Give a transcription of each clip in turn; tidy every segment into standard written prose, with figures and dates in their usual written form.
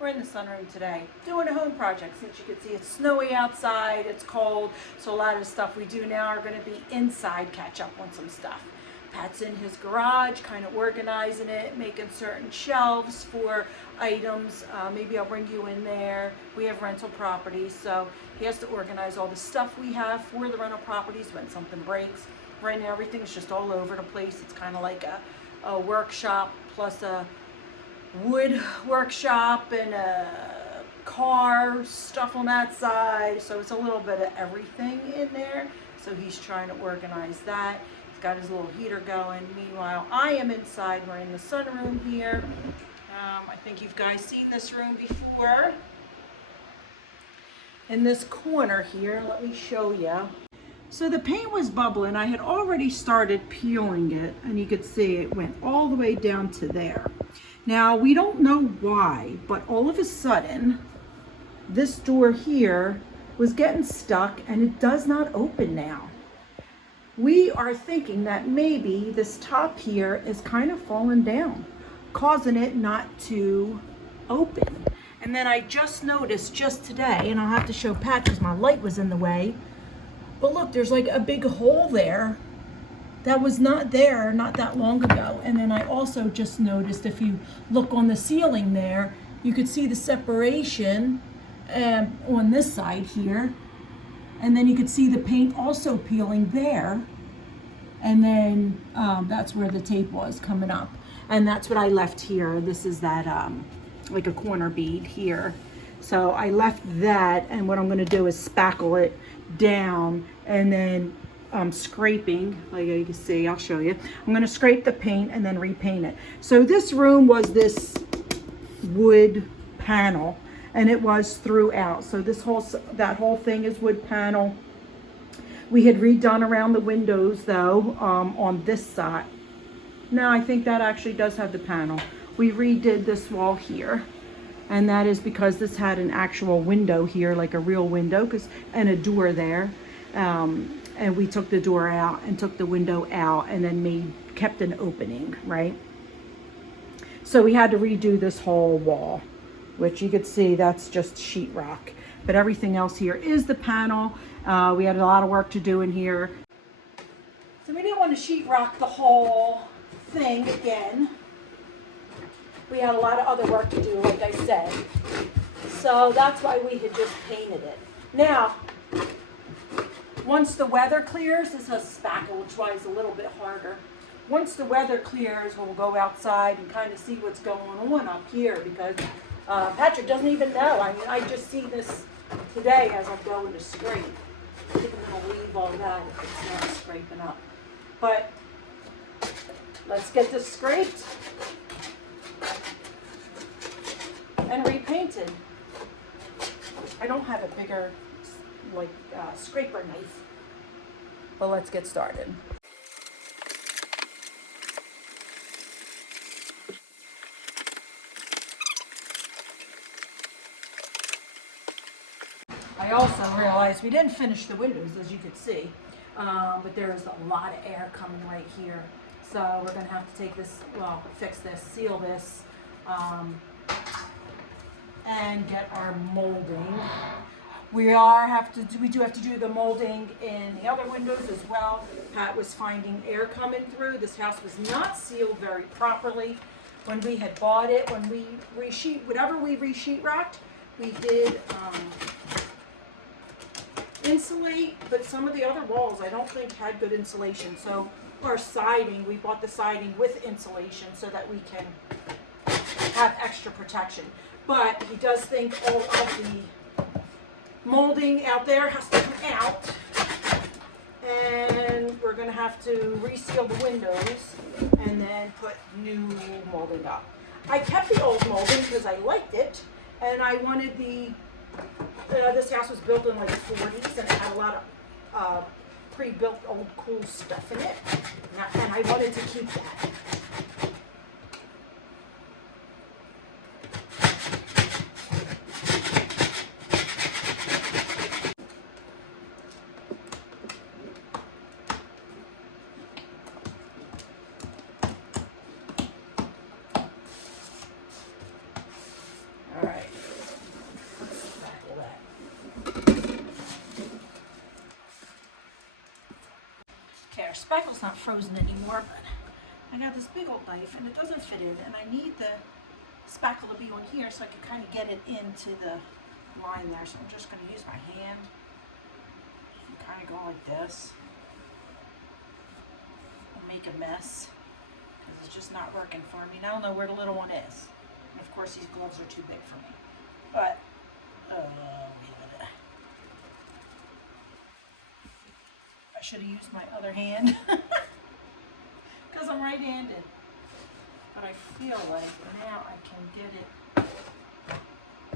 We're in the sunroom today doing a home project. Since you can see it's snowy outside, it's cold, so a lot of the stuff we do now are going to be inside, catch up on some stuff. Pat's in his garage, kind of organizing it, making certain shelves for items. Maybe I'll bring you in there. We have rental properties, so he has to organize all the stuff we have for the rental properties when something breaks. Right now everything's just all over the place. It's kind of like a workshop plus a wood workshop and a car stuff on that side, so it's a little bit of everything in there. So he's trying to organize that. He's got his little heater going. Meanwhile, I am inside. We're in the sunroom here. I think you guys seen this room before. In this corner here, let me show you. So the paint was bubbling. I had already started peeling it, and you could see it went all the way down to there. Now, we don't know why, but all of a sudden, this door here was getting stuck and it does not open now. We are thinking that maybe this top here is kind of falling down, causing it not to open. And then I just noticed just today, and I'll have to show Pat because my light was in the way, but look, there's like a big hole there that was not there not that long ago. And then I also just noticed, if you look on the ceiling there, you could see the separation on this side here. And then you could see the paint also peeling there. And then that's where the tape was coming up. And that's what I left here. This is that like a corner bead here. So I left that, and what I'm gonna do is spackle it down, and then scraping, like you can see, I'll show you. I'm going to scrape the paint and then repaint it. So this room was this wood panel, and it was throughout. So that whole thing is wood panel. We had redone around the windows though, on this side. No, I think that actually does have the panel. We redid this wall here, and that is because this had an actual window here, like a real window, and a door there. And we took the door out and took the window out, and then kept an opening, right? So we had to redo this whole wall, which you could see that's just sheetrock. But everything else here is the panel. We had a lot of work to do in here. So we didn't want to sheetrock the whole thing again. We had a lot of other work to do, like I said. So that's why we had just painted it. Now, once the weather clears, this is a spackle, which is a little bit harder. Once the weather clears, we'll go outside and kind of see what's going on up here, because Patrick doesn't even know. I mean, I just see this today as I'm going to scrape. I think I'm going to leave all that if it's not scraping up. But let's get this scraped and repainted. I don't have a bigger scraper knife, but let's get started. I also realized we didn't finish the windows, as you could see, but there's a lot of air coming right here, so we're going to have to take this, fix this, seal this, and get our molding. We do have to do the molding in the other windows as well. Pat was finding air coming through. This house was not sealed very properly when we had bought it. When we whatever we re-sheetrocked, we did insulate, but some of the other walls I don't think had good insulation. So our siding, we bought the siding with insulation so that we can have extra protection. But he does think all of the molding out there has to come out, and we're going to have to reseal the windows and then put new molding up. I kept the old molding because I liked it, and I wanted this house was built in like the 40s, and it had a lot of pre-built old cool stuff in it, and I wanted to keep that. All right. spackle's not frozen anymore, but I got this big old knife and it doesn't fit in, and I need the spackle to be on here so I can kind of get it into the line there. So I'm just going to use my hand and kind of go like this and make a mess because it's just not working for me. And I don't know where the little one is. And of course these gloves are too big for me. But, wait a minute. I should have used my other hand because I'm right-handed. But I feel like now I can get it.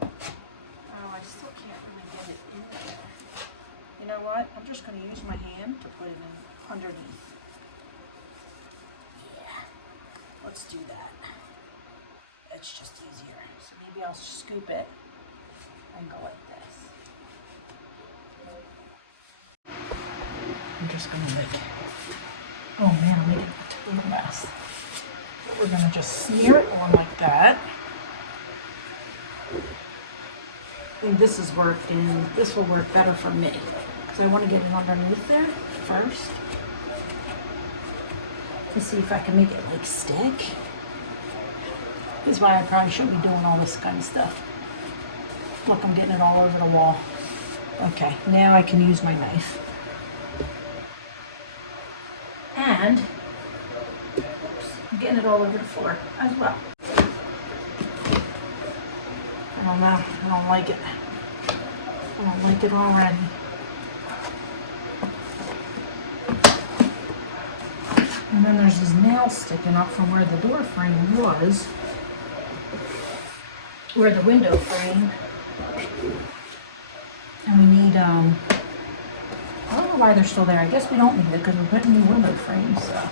Oh, I still can't really get it in there. You know what? I'm just going to use my hand to put it in underneath. Yeah, let's do that. It's just easier. So maybe I'll scoop it and go like this. I'm just going to make, oh man, I'm making a total mess. But we're going to just smear it on like that. I think this is working. This will work better for me because I want to get it underneath there first to see if I can make it like stick. This is why I probably shouldn't be doing all this kind of stuff. Look, I'm getting it all over the wall. Okay, now I can use my knife. And oops, I'm getting it all over the floor as well. I don't know. I don't like it. I don't like it already. And then there's this nail sticking up from where the door frame was. Where the window frame. And we need, I don't know why they're still there. I guess we don't need it because we're putting new window frames, so.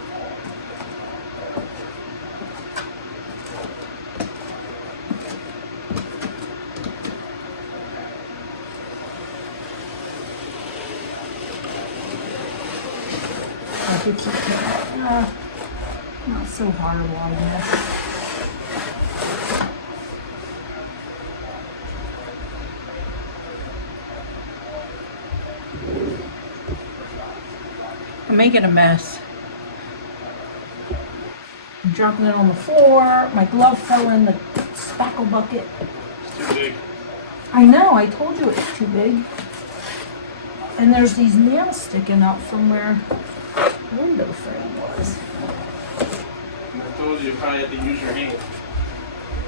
I could keep it, not so horrible, I guess. I'm making a mess. I'm dropping it on the floor. My glove fell in the spackle bucket. It's too big. I know, I told you it's too big. And there's these nails sticking up from where the window frame was. I told you you probably had to use your hand.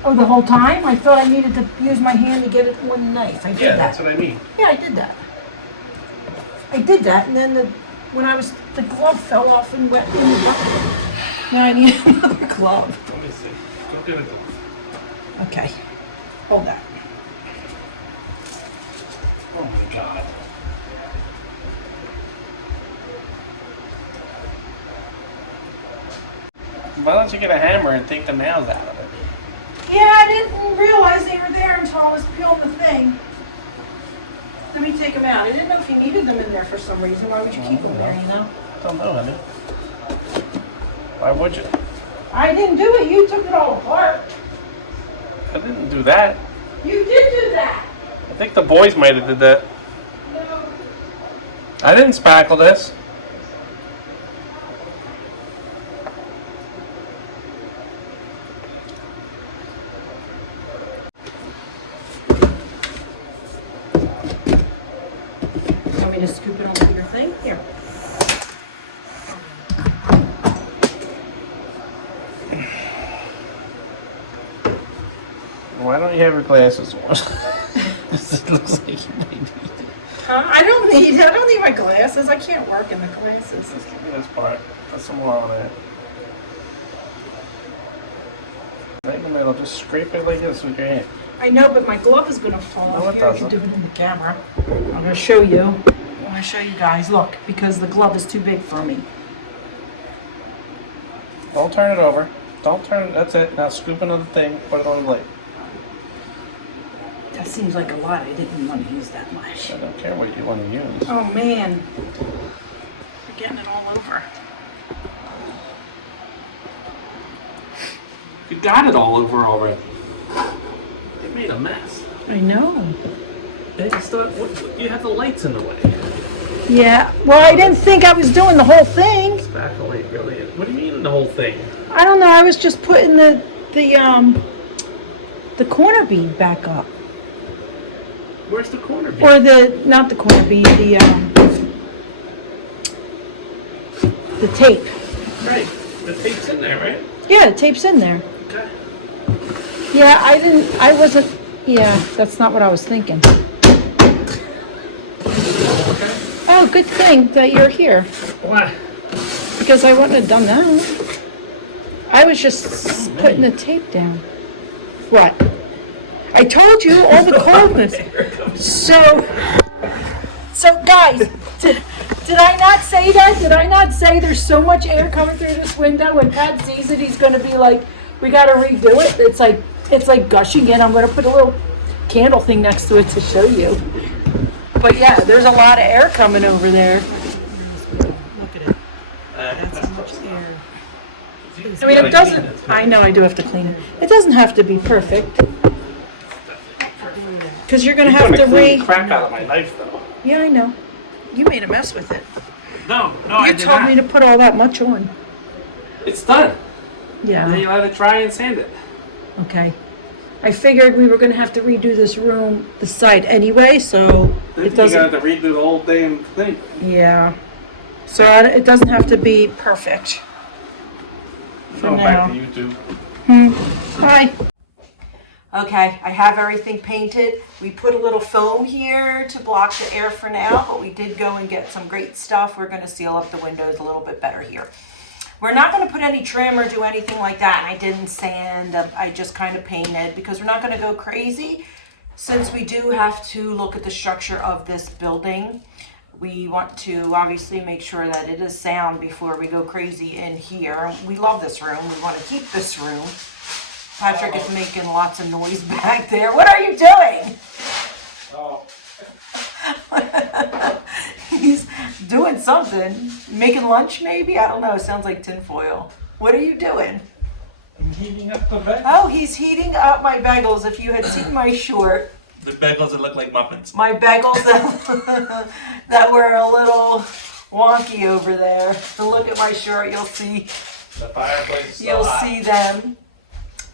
Oh, the whole time? I thought I needed to use my hand to get it with a knife. I did that. That's what I mean. Yeah, I did that. I did that, and then the glove fell off and went in the bucket. Now I need another glove. Let me see. Go get a glove. Okay, hold that. Oh my God. Why don't you get a hammer and take the nails out of it? Yeah, I didn't realize they were there until I was peeling the thing. Let me take them out. I didn't know if you needed them in there for some reason. Why would you keep them there, you know? I don't know, honey. Why would you? I didn't do it. You took it all apart. I didn't do that. You did do that. I think the boys might have did that. No. I didn't spackle this. Want me to scoop it onto your thing? Here. Why don't you have your glasses on? It looks like you might need it. I don't need my glasses. I can't work in the glasses. Just give me this part. Put some more on it. Right in the middle. Just scrape it like this with your hand. I know, but my glove is going to fall No, off. it Here, I can doesn't. do it in the camera. I'm going to show you. I'm going to show you guys. Look, because the glove is too big for me. Don't turn it over. Don't turn it. That's it. Now scoop another thing. Put it on the plate. That seems like a lot. I didn't want to use that much. I don't care what you want to use. Oh, man. We're getting it all over. You got it all over already. You made a mess. I know. You have the lights in the way. Yeah. Well, I didn't think I was doing the whole thing. spackle ain't really it. What do you mean the whole thing? I don't know. I was just putting the corner bead back up. Where's the corner bead? Or not the corner bead, the tape. Right. The tape's in there, right? Yeah, the tape's in there. Okay. Yeah, yeah, that's not what I was thinking. Okay. Oh, good thing that you're here. Why? Because I wouldn't have done that. I was just putting the tape down. What? I told you all the coldness. So guys, did I not say that? Did I not say there's so much air coming through this window? When Pat sees it, he's going to be like, we got to redo it. It's like gushing in. I'm going to put a little candle thing next to it to show you. But yeah, there's a lot of air coming over there. Look at it. That's how much air. I mean, it doesn't. I know I do have to clean it. It doesn't have to be perfect. Because you're going to have to crap out of my knife, though. Yeah, I know. You made a mess with it. No, I You did told not. me to put all that much on. It's done. Yeah. Then you let it dry and sand it. Okay. I figured we were going to have to redo this room, the side anyway, so it doesn't. You got to redo the whole damn thing. Yeah. So it doesn't have to be perfect. For Going now. back to YouTube. Hi. Okay, I have everything painted. We put a little foam here to block the air for now, but we did go and get some great stuff. We're going to seal up the windows a little bit better here. We're not going to put any trim or do anything like that, and I didn't sand. I just kind of painted because we're not going to go crazy. Since we do have to look at the structure of this building, we want to obviously make sure that it is sound before we go crazy in here. We love this room. We want to keep this room. Patrick is making lots of noise back there. What are you doing? Oh. He's doing something. Making lunch maybe? I don't know. It sounds like tinfoil. What are you doing? I'm heating up the bagels. Oh, he's heating up my bagels. If you had seen my short, The bagels that look like Muppets. my bagels that were a little wonky over there. So look at my short. You'll see. The fireplace is so You'll hot. see them.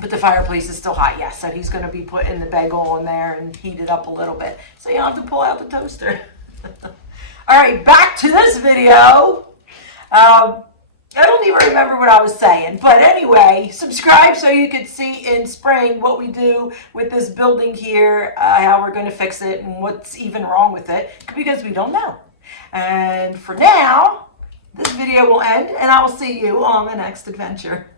But the fireplace is still hot, yes. So he's going to be putting the bagel on there and heat it up a little bit. So you don't have to pull out the toaster. All right, back to this video. I don't even remember what I was saying. But anyway, subscribe so you can see in spring what we do with this building here, how we're going to fix it and what's even wrong with it. Because we don't know. And for now, this video will end and I will see you on the next adventure.